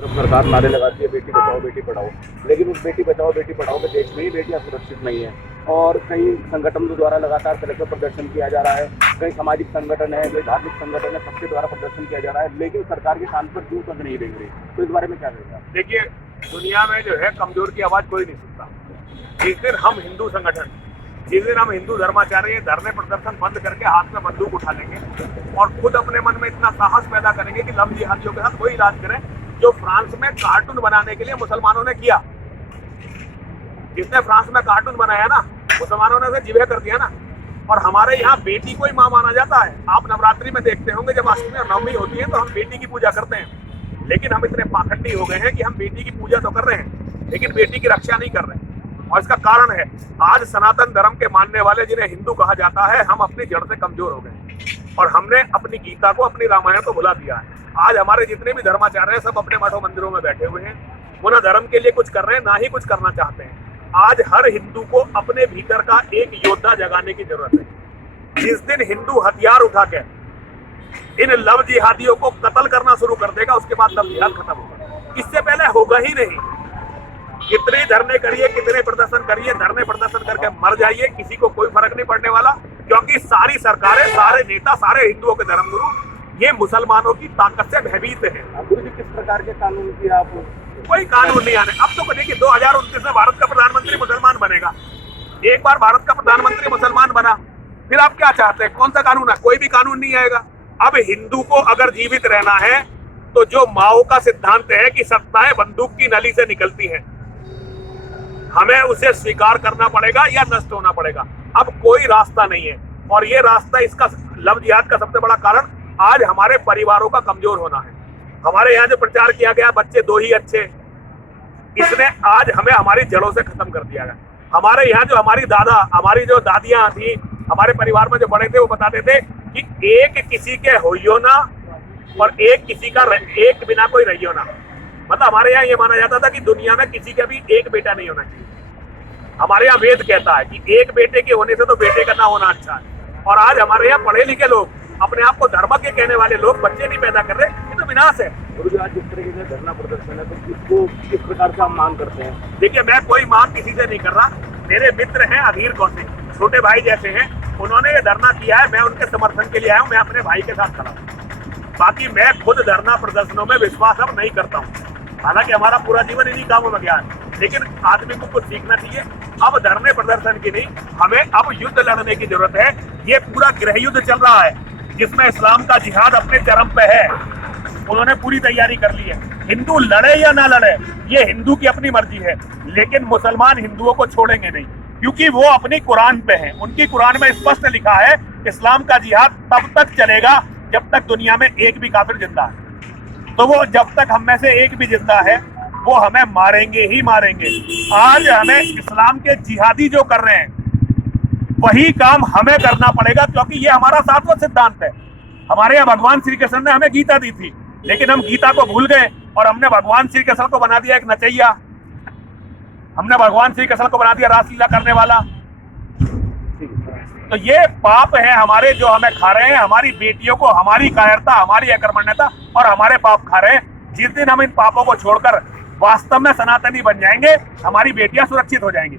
सरकार नारे लगाती है बेटी बचाओ बेटी पढ़ाओ, लेकिन उस बेटी बचाओ बेटी पढ़ाओ के देश में ही बेटियां सुरक्षित नहीं है। और कई संगठनों द्वारा लगातार सड़क पर प्रदर्शन किया जा रहा है, कई सामाजिक संगठन है, कई धार्मिक संगठन है, सबके द्वारा प्रदर्शन किया जा रहा है, लेकिन सरकार के कान पर क्यों तक नहीं रेंग रही। तो इस बारे में क्या कहेंगे आप? देखिए, दुनिया में जो है कमजोर की आवाज कोई नहीं सुनता। जिस दिन हम हिंदू संगठन, जिस दिन हम हिंदू धर्माचार्य धरने प्रदर्शन बंद करके हाथ में बंदूक उठा लेंगे और खुद अपने मन में इतना साहस पैदा करेंगे कि लव जिहादियों के साथ वही इलाज करें जो फ्रांस में कार्टून बनाने के लिए मुसलमानों ने किया। जिसने फ्रांस में कार्टून बनाया ना, मुसलमानों ने उसे जिबह कर दिया ना। और हमारे यहाँ बेटी को ही माँ माना जाता है। आप नवरात्रि में देखते होंगे जब अष्टमी और नवमी होती है तो हम बेटी की पूजा करते हैं, लेकिन हम इतने पाखंडी हो गए हैं कि हम बेटी की पूजा तो कर रहे हैं लेकिन बेटी की रक्षा नहीं कर रहे हैं। और इसका कारण है आज सनातन धर्म के मानने वाले, जिन्हें हिंदू कहा जाता है, हम अपनी जड़ से कमजोर हो गए और हमने अपनी गीता को, अपनी रामायण को भुला दिया है। आज हमारे जितने भी धर्माचार्य हैं सब अपने मठों मंदिरों में बैठे हुए हैं, वो ना धर्म के लिए कुछ कर रहे हैं ना ही कुछ करना चाहते हैं। आज हर हिंदू को अपने भीतर का एक योद्धा जगाने की जरूरत है। जिस दिन हिंदू हथियार उठा के इन लव जिहादियों को कत्ल करना शुरू कर देगा, उसके बाद लव जिहाद खत्म होगा। इससे पहले होगा ही नहीं। कितने धरने करिए, कितने प्रदर्शन करिए, धरने प्रदर्शन करके मर जाइए, किसी को कोई फर्क नहीं पड़ने वाला, क्योंकि सारी सरकारें, सारे नेता, सारे हिंदुओं के धर्मगुरु ये मुसलमानों की ताकत से भयभीत है। गुरु जी, किस प्रकार के कानून की आप? कोई कानून नहीं आने। अब तो देखिए 2029 में भारत का प्रधानमंत्री मुसलमान बनेगा। एक बार भारत का प्रधानमंत्री मुसलमान बना, फिर आप क्या चाहते हैं? कौन सा कानून है? कोई भी कानून नहीं आएगा। अब हिंदू को अगर जीवित रहना है तो जो माओ का सिद्धांत है कि सत्ताएं बंदूक की नली से निकलती हैं, हमें उसे स्वीकार करना पड़ेगा या नष्ट होना पड़ेगा। अब कोई रास्ता नहीं है। और ये रास्ता, इसका लव जिहाद का सबसे बड़ा कारण आज हमारे परिवारों का कमजोर होना है। हमारे यहाँ जो प्रचार किया गया बच्चे दो ही अच्छे, इसने आज हमें हमारी जड़ों से खत्म कर दिया गया। हमारे यहाँ जो हमारी दादा, हमारी जो दादियां थी, हमारे परिवार में जो बड़े थे, वो बताते थे कि एक किसी के होइयो ना और एक किसी का एक बिना कोई रहियो ना। मतलब हमारे यहाँ ये माना जाता था कि दुनिया में किसी का भी एक बेटा नहीं होना चाहिए। हमारे यहाँ वेद कहता है कि एक बेटे के होने से तो बेटे का ना होना अच्छा है। और आज हमारे यहाँ पढ़े लिखे लोग, अपने आप को धर्म के कहने वाले लोग बच्चे नहीं पैदा कर रहे, ये तो विनाश है। गुरु जी, आज जिस तरीके से धरना प्रदर्शन है तो इसको किस प्रकार से हम मांग करते हैं? देखिए, मैं कोई मांग किसी से नहीं कर रहा। मेरे मित्र हैं अधीर कौशिक, छोटे भाई जैसे हैं, उन्होंने ये धरना किया है, मैं उनके समर्थन के लिए आया हूँ, मैं अपने भाई के साथ खड़ा हूँ। बाकी मैं खुद धरना प्रदर्शनों में विश्वास अब नहीं करता हूँ। हालांकि हमारा पूरा जीवन इन्हीं कामों में गया है, लेकिन आदमी को कुछ सीखना चाहिए। अब धरने प्रदर्शन की नहीं, हमें अब युद्ध लड़ने की जरूरत है। ये पूरा गृह युद्ध चल रहा है जिसमें इस्लाम का जिहाद अपने चरम पे है। उन्होंने पूरी तैयारी कर ली है। हिंदू लड़े या ना लड़े, ये हिंदू की अपनी मर्जी है, लेकिन मुसलमान हिंदुओं को छोड़ेंगे नहीं, क्योंकि वो अपनी कुरान पे हैं। उनकी कुरान में स्पष्ट लिखा है, इस्लाम का जिहाद तब तक चलेगा जब तक दुनिया में एक भी काफिर जिंदा है। तो वो जब तक हम में से एक भी जिंदा है, वो हमें मारेंगे ही मारेंगे। आज हमें इस्लाम के जिहादी जो कर रहे हैं वही काम हमें करना पड़ेगा, क्योंकि ये हमारा शाश्वत सिद्धांत है। हमारे यहाँ भगवान श्री कृष्ण ने हमें गीता दी थी, लेकिन हम गीता को भूल गए और हमने भगवान श्री कृष्ण को बना दिया एक नचैया। हमने भगवान श्री कृष्ण को बना दिया रासलीला करने वाला। तो ये पाप है हमारे जो हमें खा रहे हैं। हमारी बेटियों को हमारी कायरता, हमारी अकर्मण्यता और हमारे पाप खा रहे हैं। जिस दिन हम इन पापों को छोड़कर वास्तव में सनातनी बन जाएंगे, हमारी बेटियां सुरक्षित हो जाएंगी।